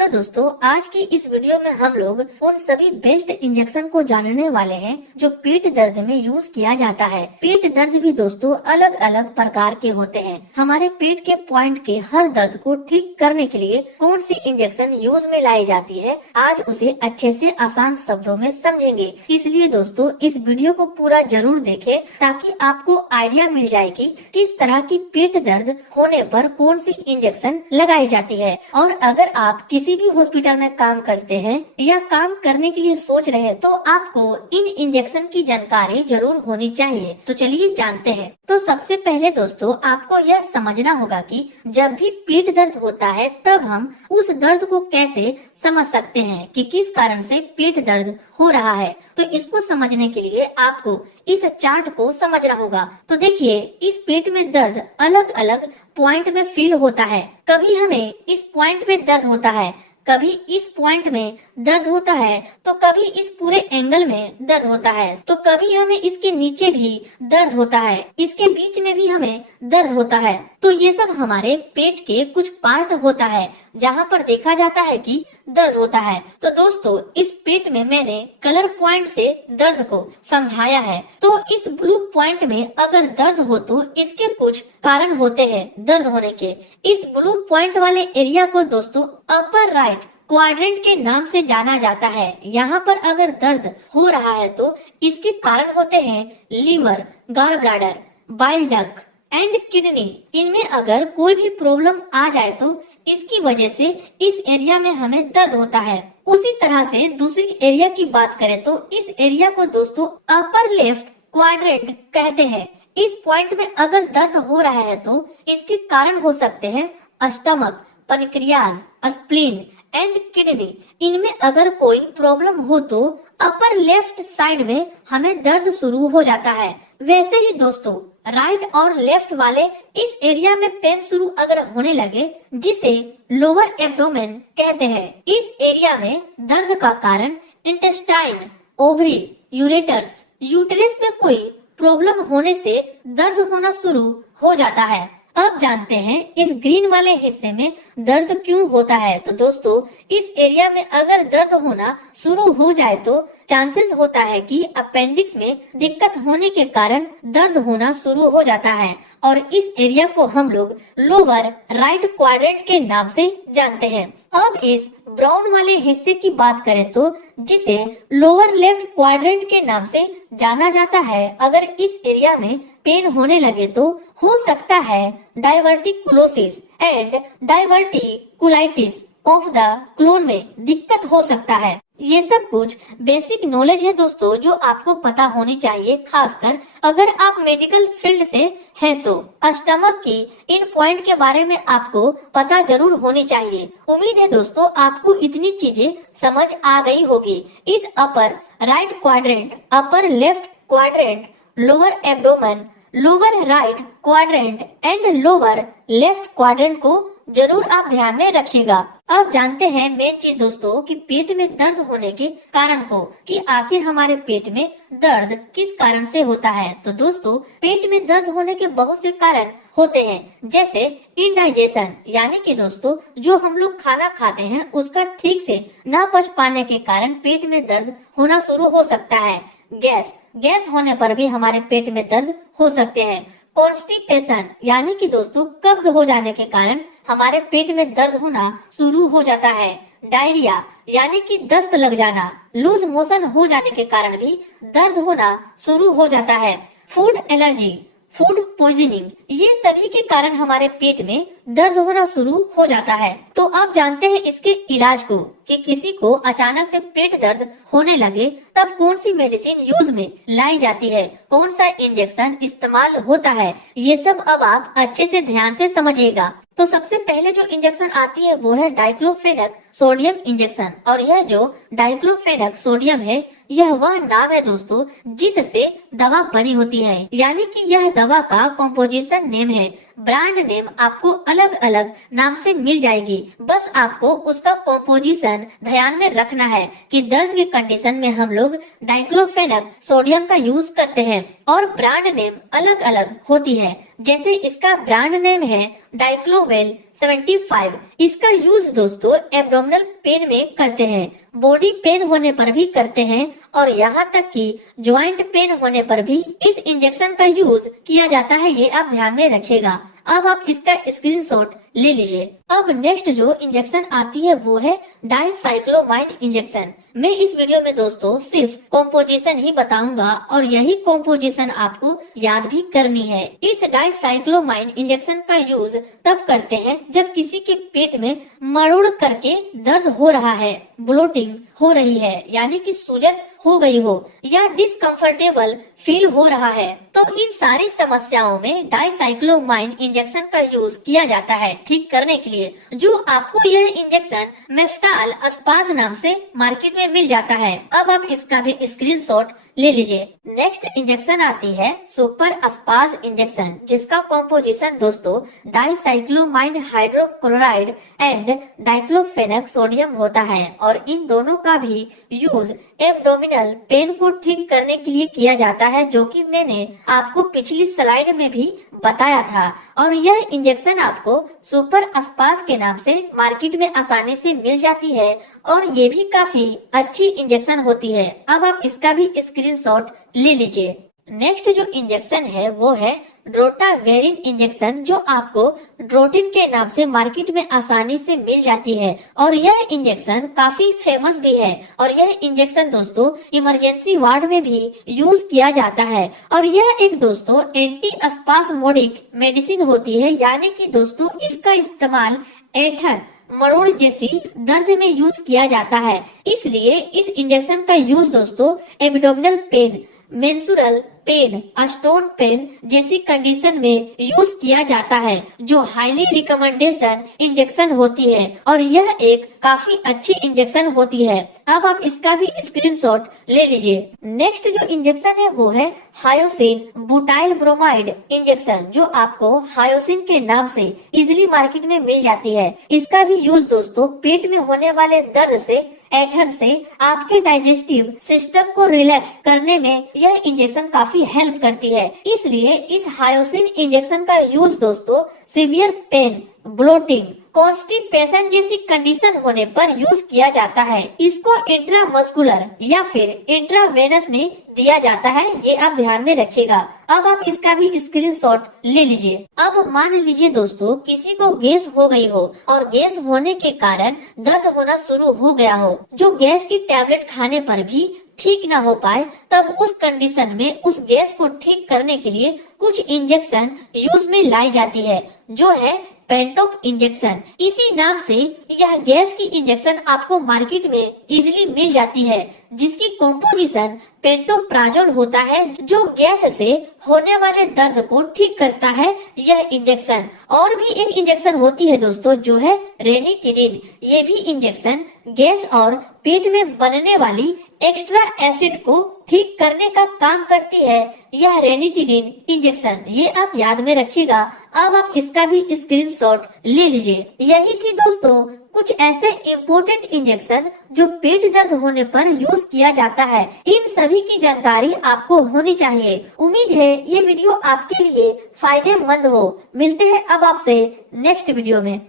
Hello दोस्तों, आज की इस वीडियो में हम लोग उन सभी बेस्ट इंजेक्शन को जानने वाले हैं जो पेट दर्द में यूज किया जाता है। पेट दर्द भी दोस्तों अलग अलग प्रकार के होते हैं। हमारे पेट के पॉइंट के हर दर्द को ठीक करने के लिए कौन सी इंजेक्शन यूज में लाई जाती है, आज उसे अच्छे से आसान शब्दों में समझेंगे। इसलिए दोस्तों इस वीडियो को पूरा जरूर देखें ताकि आपको आइडिया मिल जाए कि किस तरह की पेट दर्द होने पर कौन सी इंजेक्शन लगाई जाती है। और अगर आप किसी भी हॉस्पिटल में काम करते हैं या काम करने के लिए सोच रहे हैं तो आपको इन इंजेक्शन की जानकारी जरूर होनी चाहिए। तो चलिए जानते हैं। तो सबसे पहले दोस्तों आपको यह समझना होगा कि जब भी पेट दर्द होता है तब हम उस दर्द को कैसे समझ सकते हैं कि किस कारण से पेट दर्द हो रहा है। तो इसको समझने के लिए आपको इस चार्ट को समझना होगा। तो देखिए, इस पेट में दर्द अलग अलग पॉइंट में फील होता है। कभी हमें इस पॉइंट में दर्द होता है, कभी इस पॉइंट में दर्द होता है, तो कभी इस पूरे एंगल में दर्द होता है, तो कभी हमें इसके नीचे भी दर्द होता है, इसके बीच में भी हमें दर्द होता है। तो ये सब हमारे पेट के कुछ पार्ट होता है जहाँ पर देखा जाता है कि दर्द होता है। तो दोस्तों इस पेट में मैंने कलर पॉइंट से दर्द को समझाया है। तो इस ब्लू पॉइंट में अगर दर्द हो तो इसके कुछ कारण होते हैं दर्द होने के। इस ब्लू पॉइंट वाले एरिया को दोस्तों अपर राइट क्वाड्रेंट के नाम से जाना जाता है। यहाँ पर अगर दर्द हो रहा है तो इसके कारण होते हैं liver, gall bladder, bile duct and kidney. इनमें अगर कोई भी प्रॉब्लम आ जाए तो इसकी वजह से इस एरिया में हमें दर्द होता है। उसी तरह से दूसरी एरिया की बात करें तो इस एरिया को दोस्तों अपर लेफ्ट क्वाड्रेंट कहते हैं। इस पॉइंट में अगर दर्द हो रहा है तो इसके कारण हो सकते हैं stomach, pancreas, spleen and kidney. इनमें अगर कोई प्रॉब्लम हो तो अपर लेफ्ट साइड में हमें दर्द शुरू हो जाता है। वैसे ही दोस्तों राइट और लेफ्ट वाले इस एरिया में पेन शुरू अगर होने लगे, जिसे लोअर एब्डोमेन कहते हैं। इस एरिया में दर्द का कारण इंटेस्टाइन, ओवरी, यूरेटर्स, यूटेरस में कोई प्रॉब्लम होने से दर्द होना शुरू हो जाता है। अब जानते हैं इस ग्रीन वाले हिस्से में दर्द क्यों होता है। तो दोस्तों इस एरिया में अगर दर्द होना शुरू हो जाए तो चांसेस होता है कि अपेंडिक्स में दिक्कत होने के कारण दर्द होना शुरू हो जाता है। और इस एरिया को हम लोग लोअर राइट क्वाड्रेंट के नाम से जानते हैं। अब इस ब्राउन वाले हिस्से की बात करें तो जिसे लोअर लेफ्ट क्वाड्रेंट के नाम से जाना जाता है, अगर इस एरिया में पेन होने लगे तो हो सकता है डाइवर्टिकुलोसिस and diverticulitis of the clone में दिक्कत हो सकता है। ये सब कुछ बेसिक नॉलेज है दोस्तों जो आपको पता होनी चाहिए, खासकर अगर आप मेडिकल फील्ड से हैं तो। स्टमक की इन पॉइंट के बारे में आपको पता जरूर होनी चाहिए। उम्मीद है दोस्तों आपको इतनी चीजें समझ आ गई होगी। इस upper right quadrant, upper left quadrant, lower abdomen, lower right quadrant and lower left quadrant को जरूर आप ध्यान में रखिएगा। अब जानते हैं मेन चीज दोस्तों कि पेट में दर्द होने के कारण को, कि आखिर हमारे पेट में दर्द किस कारण से होता है। तो दोस्तों पेट में दर्द होने के बहुत से कारण होते हैं, जैसे इंडाइजेशन, यानी कि दोस्तों जो हम लोग खाना खाते हैं उसका ठीक से न पच पाने के कारण पेट में दर्द होना शुरू हो सकता है। गैस होने पर भी हमारे पेट में दर्द हो सकते हैं। कॉन्स्टिपेशन, यानी कि दोस्तों कब्ज हो जाने के कारण हमारे पेट में दर्द होना शुरू हो जाता है। डायरिया, यानी कि दस्त लग जाना, लूज मोशन हो जाने के कारण भी दर्द होना शुरू हो जाता है। फूड एलर्जी, फूड पॉइजनिंग, ये सभी के कारण हमारे पेट में दर्द होना शुरू हो जाता है। तो अब जानते हैं इसके इलाज को, कि किसी को अचानक से पेट दर्द होने लगे तब कौन सी मेडिसिन यूज में लाई जाती है, कौन सा इंजेक्शन इस्तेमाल होता है। ये सब अब आप अच्छे से ध्यान से समझिएगा। तो सबसे पहले जो इंजेक्शन आती है वो है डाइक्लोफेनक सोडियम इंजेक्शन। और यह जो डाइक्लोफेनक सोडियम है, यह वह नाम है दोस्तों जिससे दवा बनी होती है, यानी कि यह दवा का कॉम्पोजिशन नेम है। ब्रांड नेम आपको अलग अलग नाम से मिल जाएगी, बस आपको उसका कॉम्पोजिशन ध्यान में रखना है कि दर्द के कंडीशन में हम लोग डाइक्लोफेनक सोडियम का यूज करते हैं और ब्रांड नेम अलग अलग होती है। जैसे इसका ब्रांड नेम है डाइक्लोवेल, 75। इसका यूज दोस्तों एब्डोमिनल पेन में करते हैं, बॉडी पेन होने पर भी करते हैं और यहाँ तक कि ज्वाइंट पेन होने पर भी इस इंजेक्शन का यूज किया जाता है, ये आप ध्यान में रखिएगा। अब आप इसका स्क्रीनशॉट ले लीजिए। अब नेक्स्ट जो इंजेक्शन आती है वो है डाइसाइक्लोमाइन इंजेक्शन। मैं इस वीडियो में दोस्तों सिर्फ कॉम्पोजिशन ही बताऊंगा और यही कॉम्पोजिशन आपको याद भी करनी है। इस डाइसाइक्लोमाइन इंजेक्शन का यूज तब करते हैं जब किसी के पेट में मरोड़ करके दर्द हो रहा है, ब्लोटिंग हो रही है यानी कि सूजन हो गई हो या डिस्कम्फर्टेबल फील हो रहा है, तो इन सारी समस्याओं में डाइसाइक्लोमाइन इंजेक्शन का यूज किया जाता है ठीक करने के लिए। जो आपको यह इंजेक्शन मेफ्टाल अस्पाज नाम से मार्केट में मिल जाता है। अब आप इसका भी स्क्रीनशॉट ले लीजिए। नेक्स्ट इंजेक्शन आती है सुपर अस्पाज इंजेक्शन, जिसका कॉम्पोजिशन दोस्तों dicyclomine hydrochloride and diclofenac sodium होता है और इन दोनों का भी यूज एब्डोमिनल पेन को ठीक करने के लिए किया जाता है, जो कि मैंने आपको पिछली स्लाइड में भी बताया था। और यह इंजेक्शन आपको सुपर अस्पाज के नाम से मार्केट में आसानी से मिल जाती है और ये भी काफी अच्छी इंजेक्शन होती है। अब आप इसका भी स्क्रीनशॉट ले लीजिए। नेक्स्ट जो इंजेक्शन है वो है ड्रोटावेरिन इंजेक्शन, जो आपको ड्रोटिन के नाम से मार्केट में आसानी से मिल जाती है और यह इंजेक्शन काफी फेमस भी है। और यह इंजेक्शन दोस्तों इमरजेंसी वार्ड में भी यूज किया जाता है और यह एक दोस्तों एंटी स्पास्मोडिक मेडिसिन होती है, यानी कि दोस्तों इसका इस्तेमाल ऐंठन मरोड़ जैसी दर्द में यूज किया जाता है। इसलिए इस इंजेक्शन का यूज दोस्तों abdominal pain, menstrual pain, stone pain जैसी कंडीशन में यूज किया जाता है, जो हाईली रिकमेंडेशन इंजेक्शन होती है और यह एक काफी अच्छी इंजेक्शन होती है। अब आप इसका भी स्क्रीनशॉट ले लीजिए। नेक्स्ट जो इंजेक्शन है वो है हायोसिन बुटाइल ब्रोमाइड इंजेक्शन, जो आपको हायोसिन के नाम से इजिली मार्केट में मिल जाती है। इसका भी यूज दोस्तों पेट में होने वाले दर्द से, ऐंठन से आपके डाइजेस्टिव सिस्टम को रिलैक्स करने में यह इंजेक्शन काफी हेल्प करती है। इसलिए इस हायोसिन इंजेक्शन का यूज दोस्तों सीवियर पेन, ब्लोटिंग, कॉन्स्टिपेशन जैसी कंडीशन होने पर यूज किया जाता है। इसको इंट्रामस्कुलर या फिर इंट्रावेनस में दिया जाता है, ये आप ध्यान में रखिएगा। अब आप इसका भी स्क्रीनशॉट ले लीजिए। अब मान लीजिए दोस्तों किसी को गैस हो गई हो और गैस होने के कारण दर्द होना शुरू हो गया हो, जो गैस की टैबलेट खाने पर भी ठीक ना हो पाए, तब उस कंडीशन में उस गैस को ठीक करने के लिए कुछ इंजेक्शन यूज में लाई जाती है, जो है पेंटोप इंजेक्शन। इसी नाम से यह गैस की इंजेक्शन आपको मार्केट में इजीली मिल जाती है, जिसकी कॉम्पोजिशन पेंटोप्राजोल होता है, जो गैस से होने वाले दर्द को ठीक करता है यह इंजेक्शन। और भी एक इंजेक्शन होती है दोस्तों, जो है रेनिटिडिन। ये भी इंजेक्शन गैस और पेट में बनने वाली एक्स्ट्रा एसिड को ठीक करने का काम करती है यह रेनिटिडिन इंजेक्शन, ये आप याद में रखिएगा। अब आप इसका भी स्क्रीनशॉट ले लीजिए। यही थी दोस्तों कुछ ऐसे इम्पोर्टेंट इंजेक्शन जो पेट दर्द होने पर यूज किया जाता है। इन सभी की जानकारी आपको होनी चाहिए। उम्मीद है ये वीडियो आपके लिए फायदेमंद हो। मिलते हैं अब आपसे नेक्स्ट वीडियो में।